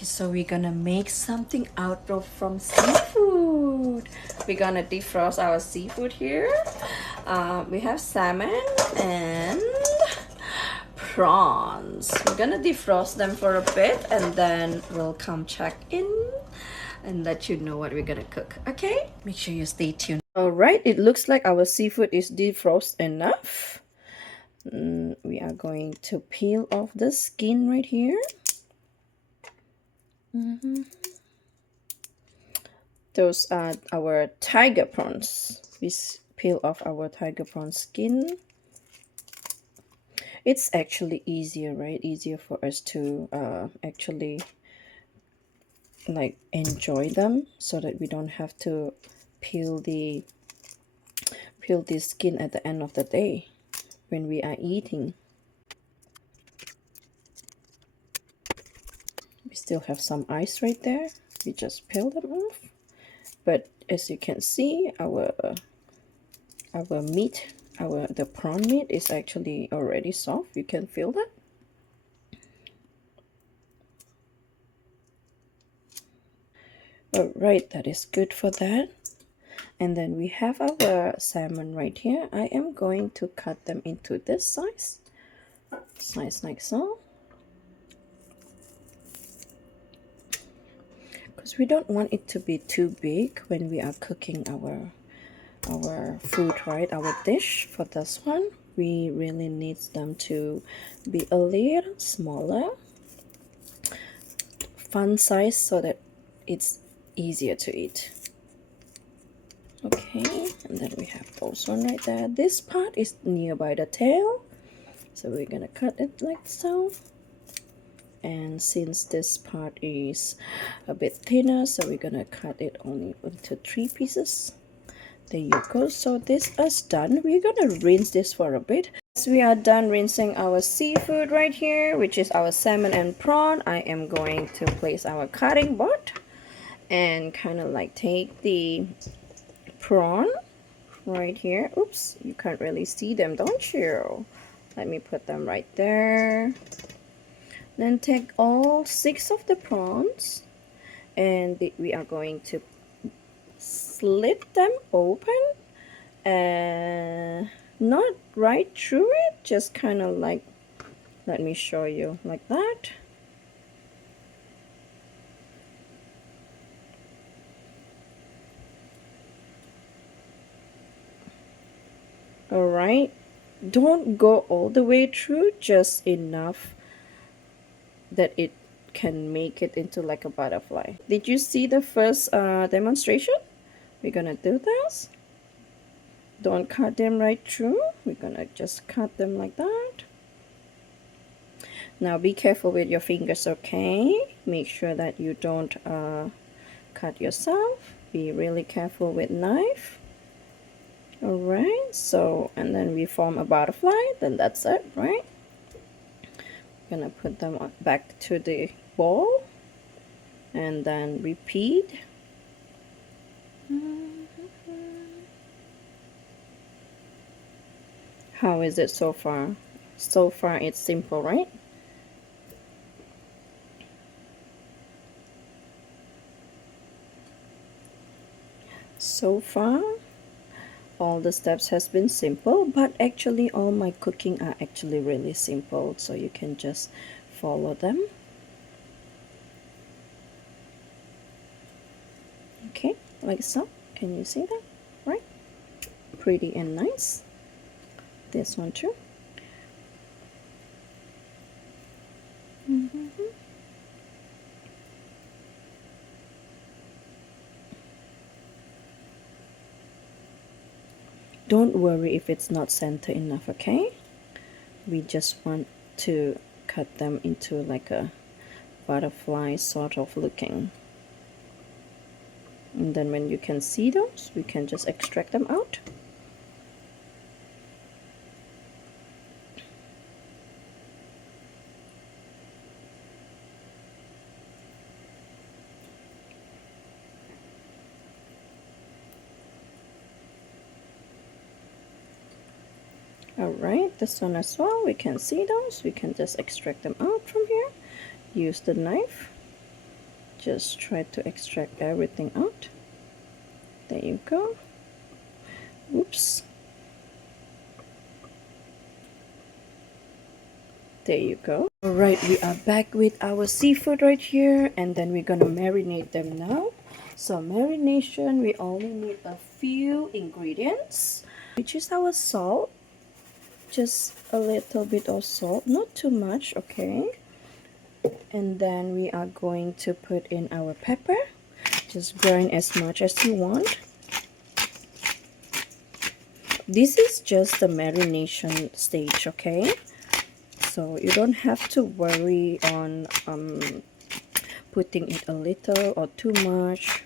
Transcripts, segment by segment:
Okay, so we're gonna make something out of from seafood. We're gonna defrost our seafood here. We have salmon and prawns. We're gonna defrost them for a bit and then we'll come check in and let you know what we're gonna cook. Okay, make sure you stay tuned. All right, it looks like our seafood is defrosted enough. We are going to peel off the skin right here. Those are our tiger prawns. We peel off our tiger prawn skin. It's actually easier, right? Easier for us to actually like enjoy them, so that we don't have to peel the skin at the end of the day when we are eating. We still have some ice right there. We just peel them off. But as you can see, our meat, the prawn meat is actually already soft. You can feel that. All right, that is good for that. And then we have our salmon right here. I am going to cut them into this size like so, because we don't want it to be too big when we are cooking our food, right? Our dish. For this one, we really need them to be a little smaller, fun size, so that it's easier to eat. Okay, and then we have those one right there. This part is nearby the tail, so we're gonna cut it like so. And since this part is a bit thinner, so we're gonna cut it only into 3 pieces. There you go. So this is done. We're gonna rinse this for a bit. So we are done rinsing our seafood right here, which is our salmon and prawn. I am going to place our cutting board and kind of like take the prawn right here. Oops, you can't really see them, don't you? Let me put them right there. Then take all 6 of the prawns and we are going to slit them open, and not right through it, just kind of like, let me show you, like that. All right, don't go all the way through, just enough that it can make it into like a butterfly. Did you see the first demonstration? We're gonna do this. Don't cut them right through. We're gonna just cut them like that. Now be careful with your fingers, okay? Make sure that you don't cut yourself. Be really careful with knife. All right, so and then we form a butterfly, then that's it, right? Gonna put them back to the bowl and then repeat. How is it so far? So far it's simple, right? So far all the steps has been simple, but actually all my cooking are actually really simple, so you can just follow them. Okay, like so. Can you see that? Right? Pretty and nice. This one too. Don't worry if it's not center enough, okay? We just want to cut them into like a butterfly sort of looking. And then when you can see those, we can just extract them out. Alright, this one as well, we can see those. We can just extract them out from here. Use the knife. Just try to extract everything out. There you go. Oops. There you go. Alright, we are back with our seafood right here, and then we're gonna marinate them now. So marination, we only need a few ingredients, which is our salt. Just a little bit of salt, not too much, okay? And then we are going to put in our pepper. Just grind as much as you want. This is just the marination stage, okay? So you don't have to worry on putting it a little or too much.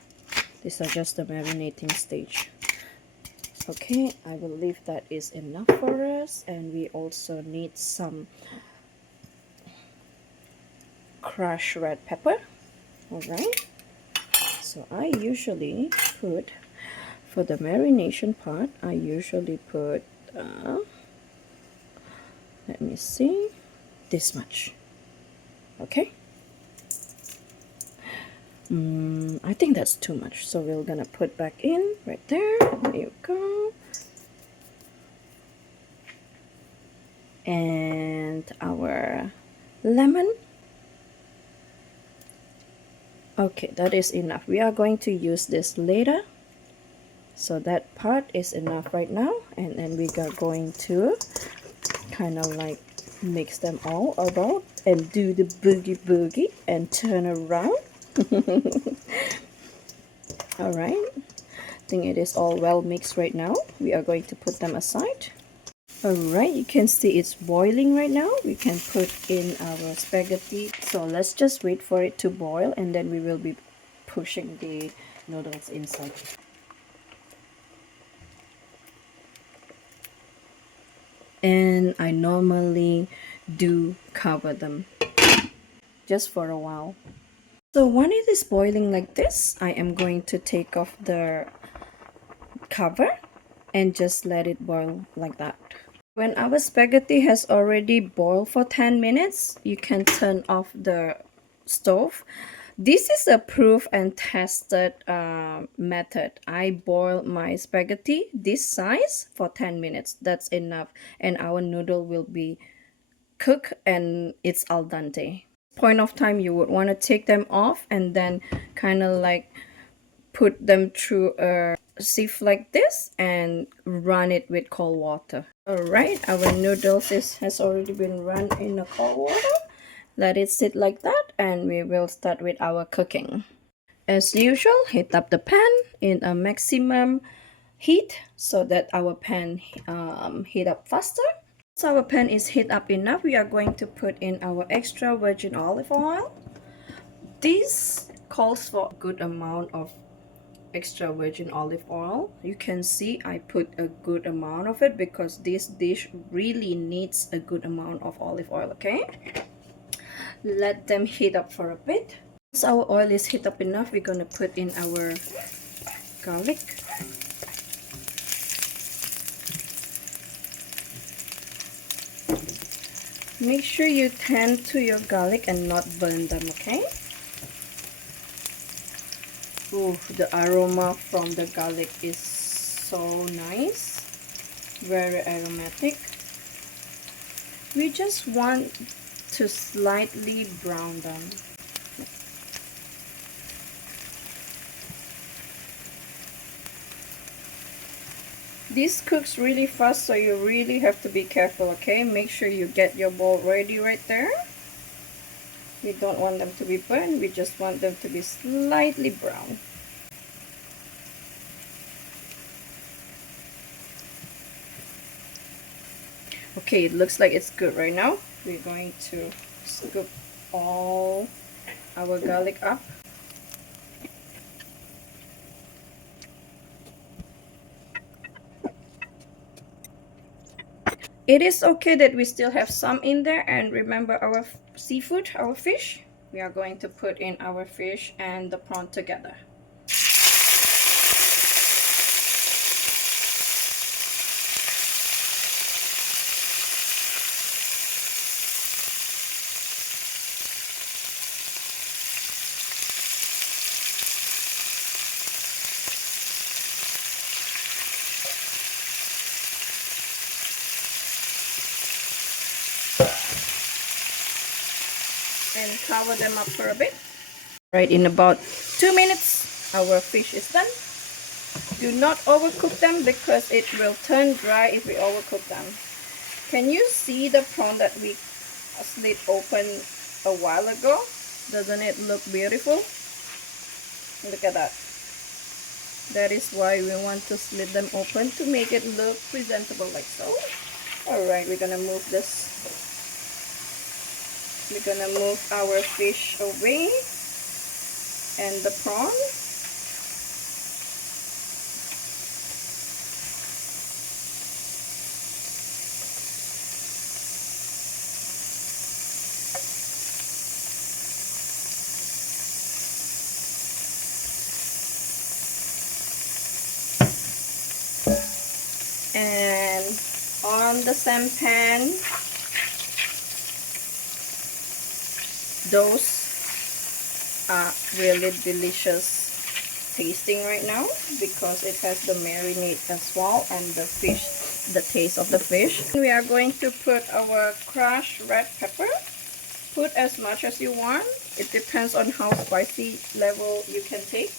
These are just the marinating stage. Okay, I believe that is enough for us, and we also need some crushed red pepper. Alright, so I usually put, for the marination part, I usually put let me see, this much. Okay, I think that's too much, so we're gonna put back in right there. There you go. And our lemon. Okay, that is enough. We are going to use this later, so that part is enough right now. And then we are going to kind of like mix them all about and do the boogie boogie and turn around. All right, I think it is all well mixed right now. We are going to put them aside. Alright, you can see it's boiling right now. We can put in our spaghetti. So let's just wait for it to boil, and then we will be pushing the noodles inside. And I normally do cover them just for a while. So when it is boiling like this, I am going to take off the cover and just let it boil like that. When our spaghetti has already boiled for 10 minutes, you can turn off the stove. This is a proof and tested method. I boil my spaghetti this size for 10 minutes. That's enough. And our noodle will be cooked and it's al dente. Point of time, you would want to take them off and then kind of like put them through a sieve like this and run it with cold water. Alright, our noodles has already been run in the cold water. Let it sit like that, and we will start with our cooking. As usual, heat up the pan in a maximum heat so that our pan heat up faster. Once our pan is heat up enough, we are going to put in our extra virgin olive oil. This calls for a good amount of extra virgin olive oil. You can see I put a good amount of it because this dish really needs a good amount of olive oil. Okay, let them heat up for a bit. Once our oil is heat up enough, we're gonna put in our garlic. Make sure you tend to your garlic and not burn them. Okay. Ooh, the aroma from the garlic is so nice, very aromatic. We just want to slightly brown them. This cooks really fast, so you really have to be careful, okay? Make sure you get your bowl ready right there. We don't want them to be burned, we just want them to be slightly brown. Okay, it looks like it's good right now. We're going to scoop all our garlic up. It is okay that we still have some in there, and remember our seafood, our fish. We are going to put in our fish and the prawn together. and cover them up for a bit. Right, in about 2 minutes, our fish is done. Do not overcook them because it will turn dry if we overcook them. Can you see the prawn that we slit open a while ago? Doesn't it look beautiful? Look at that. That is why we want to slit them open to make it look presentable like so. Alright, we're gonna move this. We're gonna move our fish away and the prawn. And on the same pan, those are really delicious tasting right now because it has the marinade as well and the fish, the taste of the fish. We are going to put our crushed red pepper. Put as much as you want. It depends on how spicy level you can take.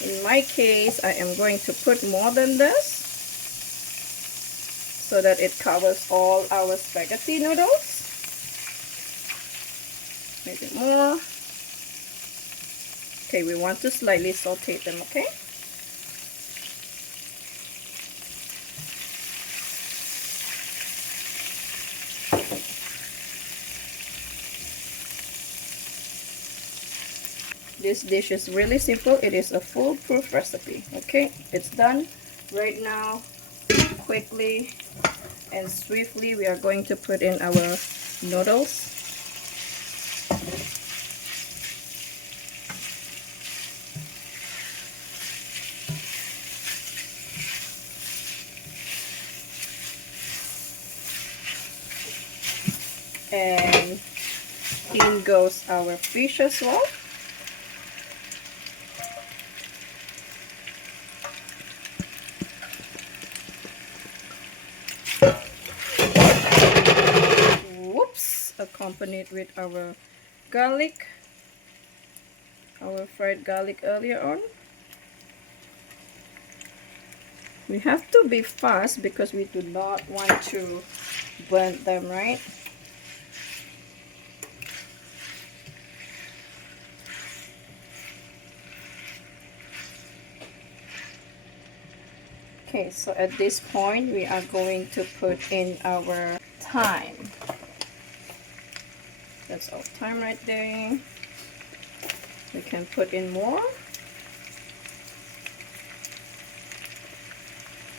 In my case, I am going to put more than this so that it covers all our spaghetti noodles. Maybe more. Okay, we want to slightly saute them, okay? This dish is really simple. It is a foolproof recipe. Okay, it's done. Right now, quickly and swiftly, we are going to put in our noodles. And in goes our fish as well. Whoops! Accompanied with our garlic, our fried garlic earlier on. We have to be fast because we do not want to burn them, right? Okay, so at this point we are going to put in our thyme. That's our thyme right there. We can put in more.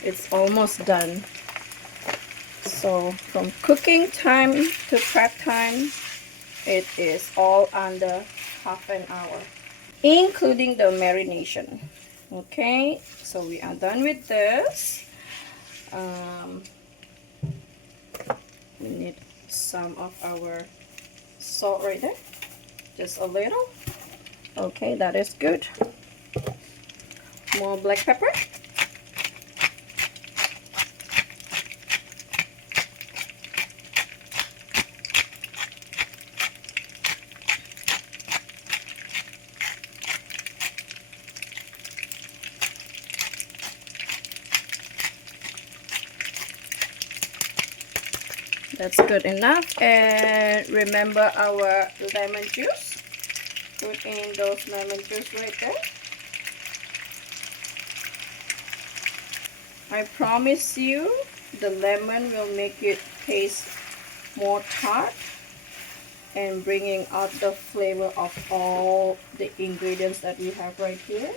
It's almost done. So from cooking time to prep time, it is all under half an hour, including the marination. Okay, so we are done with this. We need some of our salt right there, just a little. Okay, that is good. More black pepper. That's good enough. And remember our lemon juice. Put in those lemon juice right there. I promise you the lemon will make it taste more tart and bringing out the flavor of all the ingredients that we have right here.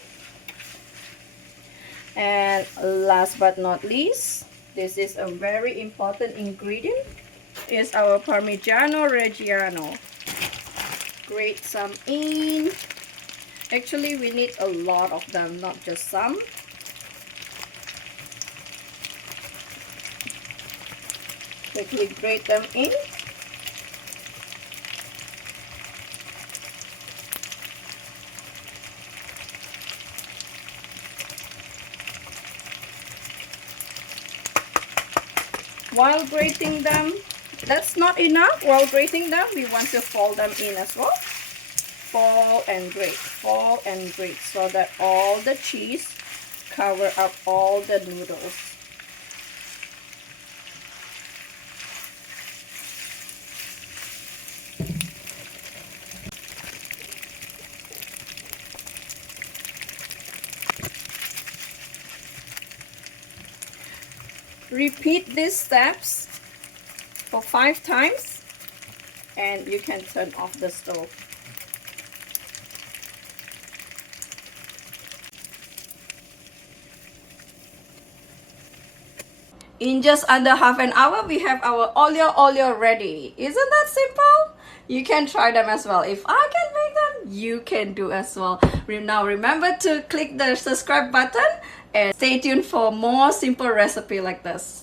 And last but not least, this is a very important ingredient, is our Parmigiano Reggiano. Grate some in. Actually, we need a lot of them, not just some. Quickly grate them in. While grating them, That's not enough. While grating them, we want to fold them in as well. Fold and grate so that all the cheese cover up all the noodles. Repeat these steps for 5 times and you can turn off the stove. In just under half an hour, we have our olio ready. Isn't that simple? You can try them as well. If I can make them, you can do as well. Now remember to click the subscribe button and stay tuned for more simple recipe like this.